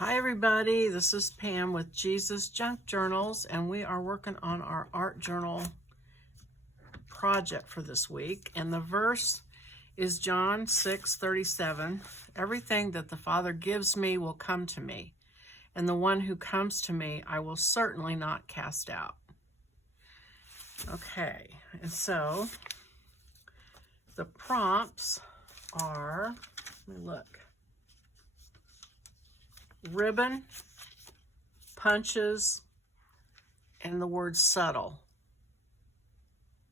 Hi everybody, this is Pam with Jesusjunkjournals, and we are working on our art journal project for this week. And the verse is John 6:37. Everything that the Father gives me will come to me, and the one who comes to me I will certainly not cast out. Okay, and so the prompts are, let me look. Ribbon, punches, and the word subtle.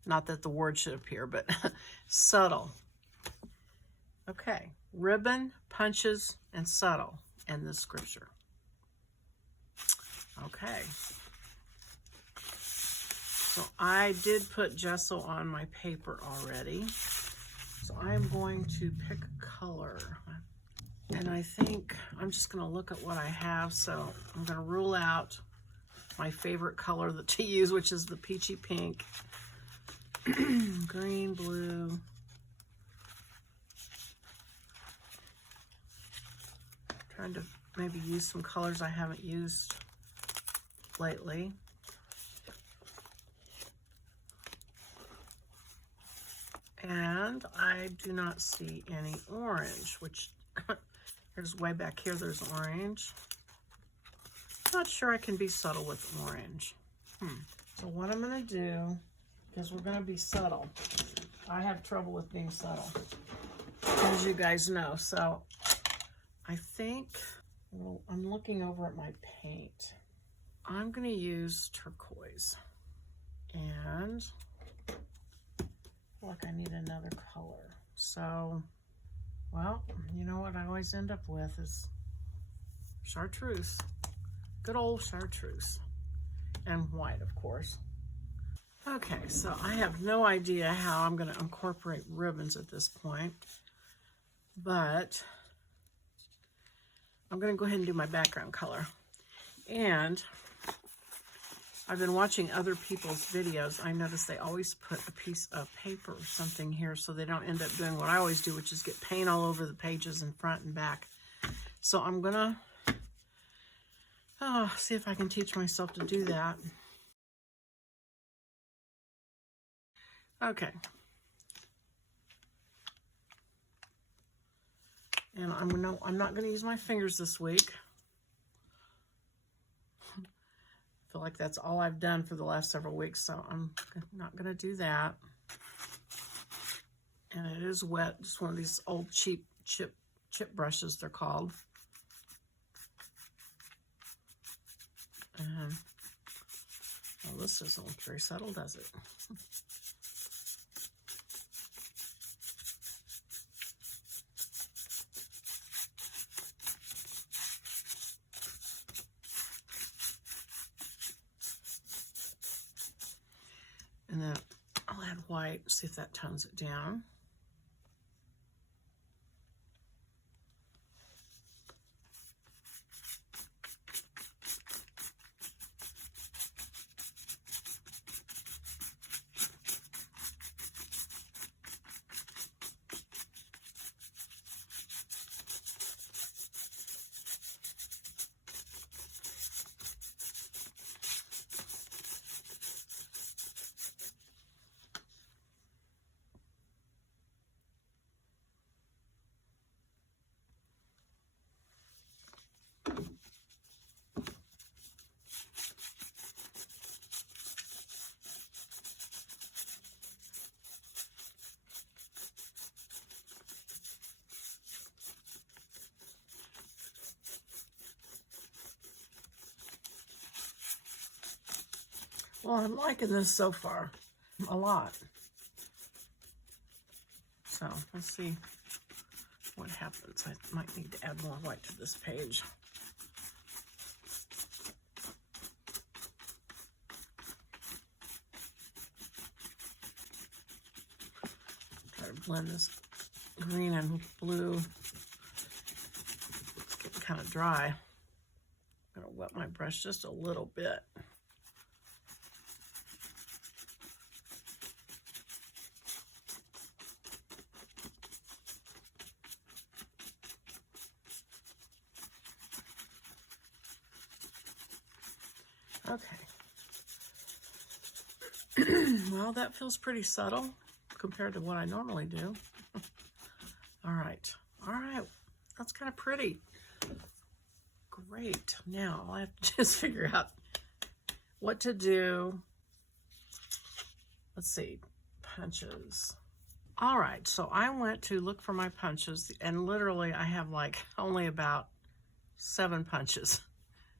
Not that the word should appear, but subtle. Okay, ribbon, punches, and subtle in the scripture. Okay. So I did put gesso on my paper already. So I'm going to pick a color. And I think I'm just going to look at what I have. So I'm going to rule out my favorite color to use, which is the peachy pink, green, blue. Trying to maybe use some colors I haven't used lately. And I do not see any orange, which there's way back here, there's orange. Not sure I can be subtle with orange. So what I'm gonna do, because we're gonna be subtle. I have trouble with being subtle, as you guys know. So I think, well, I'm looking over at my paint. I'm gonna use turquoise. And I feel like I need another color. So, well, you know what I always end up with is chartreuse. Good old chartreuse. And white, of course. Okay, so I have no idea how I'm going to incorporate ribbons at this point. But I'm going to go ahead and do my background color. And I've been watching other people's videos. I notice they always put a piece of paper or something here so they don't end up doing what I always do, which is get paint all over the pages in front and back. So I'm gonna see if I can teach myself to do that. Okay. And I'm not gonna use my fingers this week. I feel like that's all I've done for the last several weeks, so I'm not going to do that. And it is wet, just one of these old cheap chip brushes, they're called. And, well, this doesn't look very subtle, does it? And then I'll add white, see if that tones it down. Well, I'm liking this so far a lot. So let's see what happens. I might need to add more white to this page. Try to blend this green and blue. It's getting kind of dry. I'm going to wet my brush just a little bit. Okay. Well, that feels pretty subtle compared to what I normally do. All right. All right. That's kind of pretty. Great. Now I have to just figure out what to do. Let's see. Punches. All right. So I went to look for my punches, and literally I have like only about 7 punches,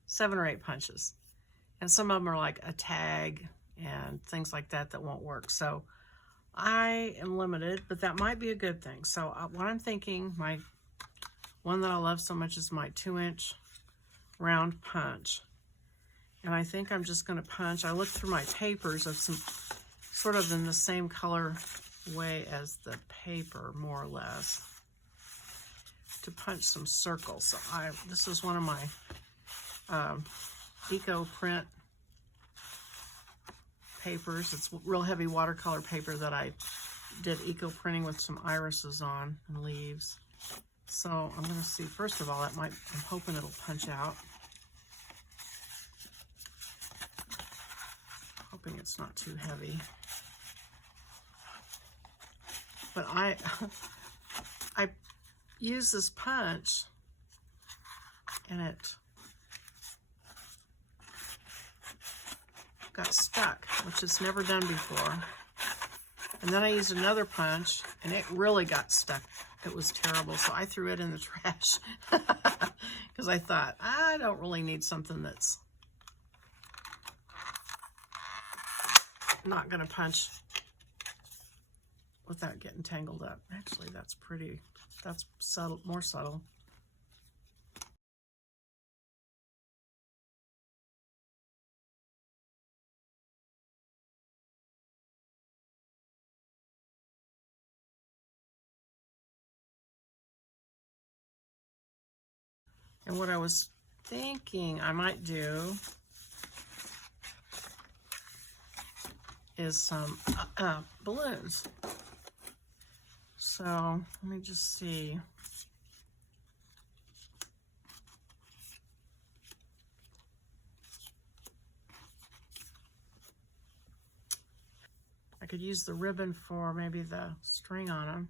7 or 8 punches. And some of them are like a tag and things like that that won't work. So I am limited, but that might be a good thing. So what I'm thinking, my one that I love so much is my 2-inch round punch. And I think I'm just going to punch. I looked through my papers of some sort of in the same color way as the paper, more or less, to punch some circles. So this is one of my eco print papers. It's real heavy watercolor paper that I did eco printing with some irises on and leaves. So I'm going to see, first of all, I'm hoping it'll punch out. Hoping it's not too heavy. But I use this punch and it got stuck, which is never done before. And then I used another punch and it really got stuck. It was terrible, so I threw it in the trash because I thought, I don't really need something that's not going to punch without getting tangled up. Actually, that's pretty, that's subtle, more subtle. And what I was thinking I might do is some balloons. So let me just see. I could use the ribbon for maybe the string on them,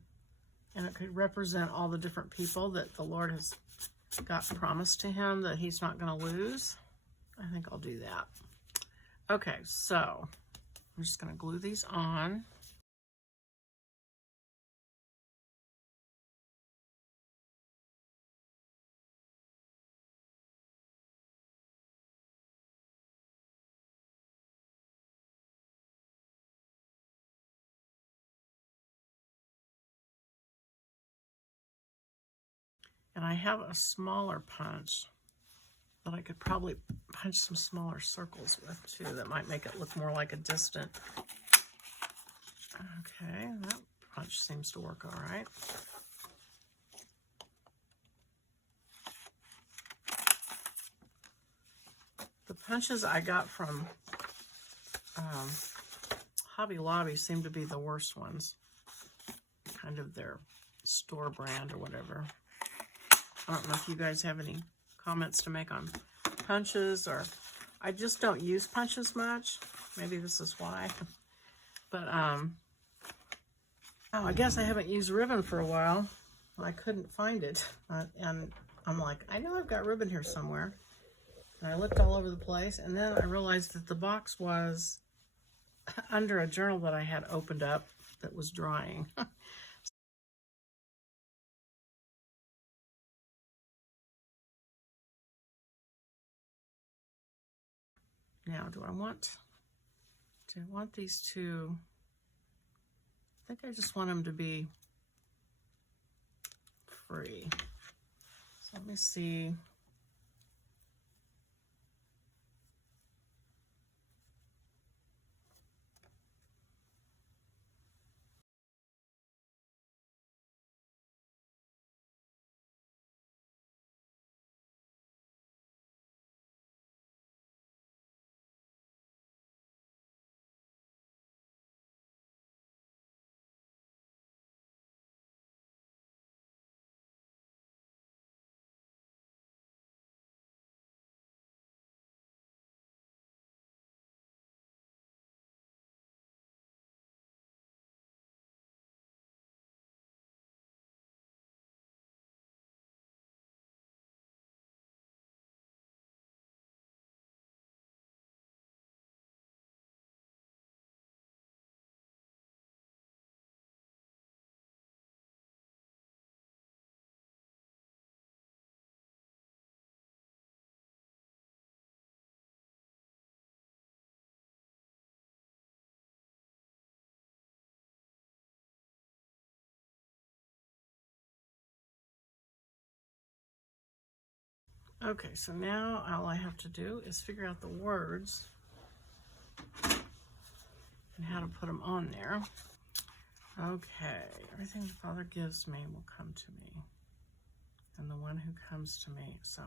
and it could represent all the different people that the Lord has got promised to him that he's not going to lose. I think I'll do that. Okay, so I'm just going to glue these on. And I have a smaller punch that I could probably punch some smaller circles with too. That might make it look more like a distant. Okay, that punch seems to work all right. The punches I got from Hobby Lobby seem to be the worst ones. Kind of their store brand or whatever. I don't know if you guys have any comments to make on punches, or I just don't use punches much. Maybe this is why. But oh, I guess I haven't used ribbon for a while. I couldn't find it, and I'm like, I know I've got ribbon here somewhere. And I looked all over the place, and then I realized that the box was under a journal that I had opened up that was drying. Now, do I want these two? I think I just want them to be free. So let me see. Okay, so now all I have to do is figure out the words and how to put them on there. Okay, everything the Father gives me will come to me, and the one who comes to me. So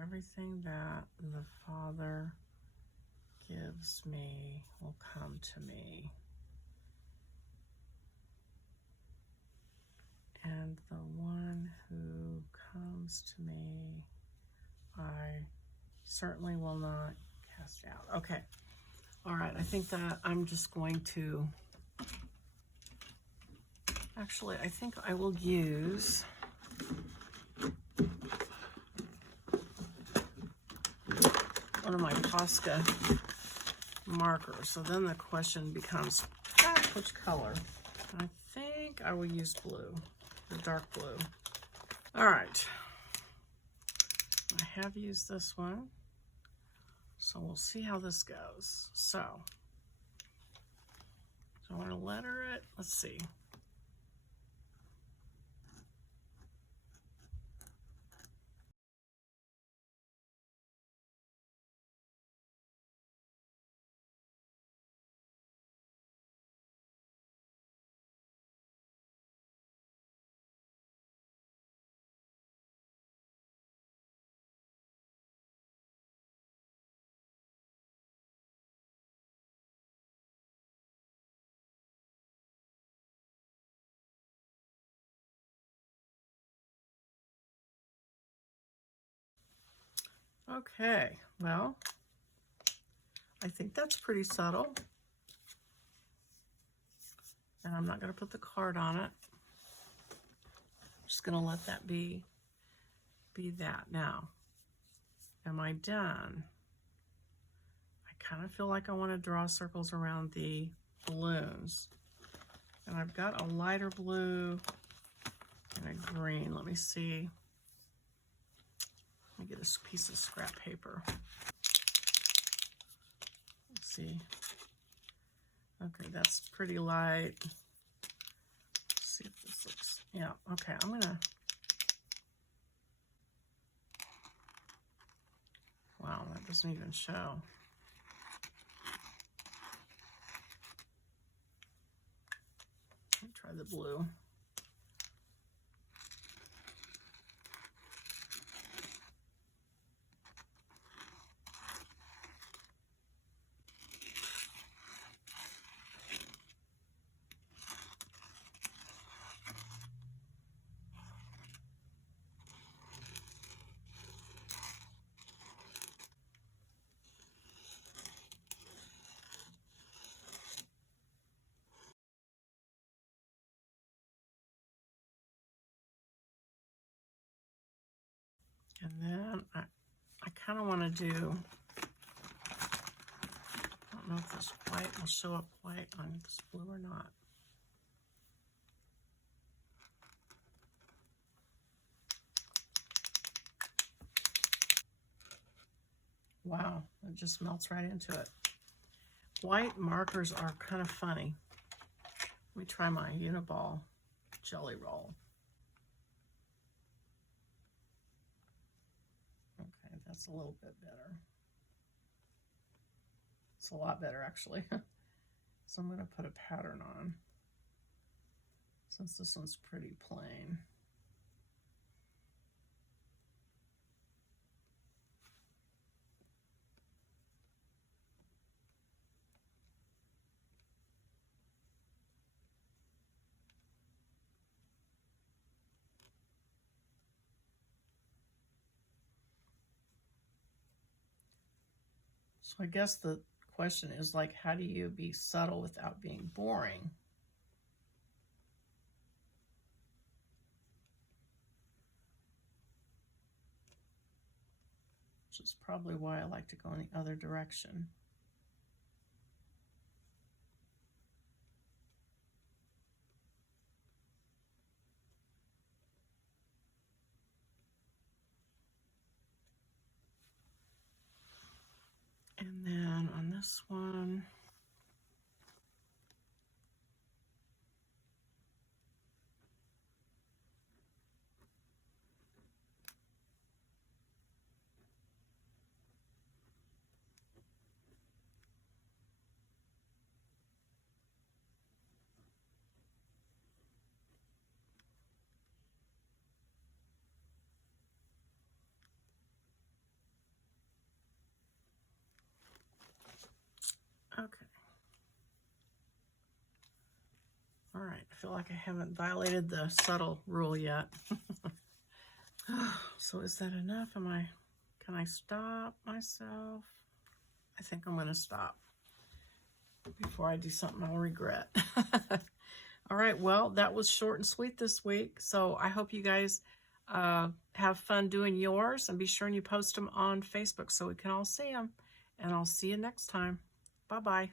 everything that the Father gives me will come to me. And the one who comes to me, I certainly will not cast out. Okay. All right. I think that I'm just going to, actually, I think I will use one of my Posca markers. So then the question becomes, which color? I think I will use blue, the dark blue. All right. I have used this one, so we'll see how this goes. So I want to letter it. Let's see. Okay, well, I think that's pretty subtle. And I'm not going to put the card on it. I'm just going to let that be that. Now, am I done? I kind of feel like I want to draw circles around the balloons. And I've got a lighter blue and a green. Let me see. Let me get a piece of scrap paper. Let's see. Okay, that's pretty light. Let's see if this looks, yeah, okay, I'm gonna, wow, that doesn't even show. Let me try the blue. And then I kind of want to do, I don't know if this white will show up white on this blue or not. Wow, it just melts right into it. White markers are kind of funny. Let me try my Uniball jelly roll. Okay, that's a little bit better. It's a lot better, actually. So I'm going to put a pattern on, since this one's pretty plain. So I guess the question is, like, how do you be subtle without being boring? Which is probably why I like to go in the other direction. And then on this one, right, I feel like I haven't violated the subtle rule yet. So is that enough? Can I stop myself? I think I'm going to stop before I do something I'll regret. All right, well, that was short and sweet this week. So I hope you guys have fun doing yours, and be sure and you post them on Facebook so we can all see them. And I'll see you next time. Bye-bye.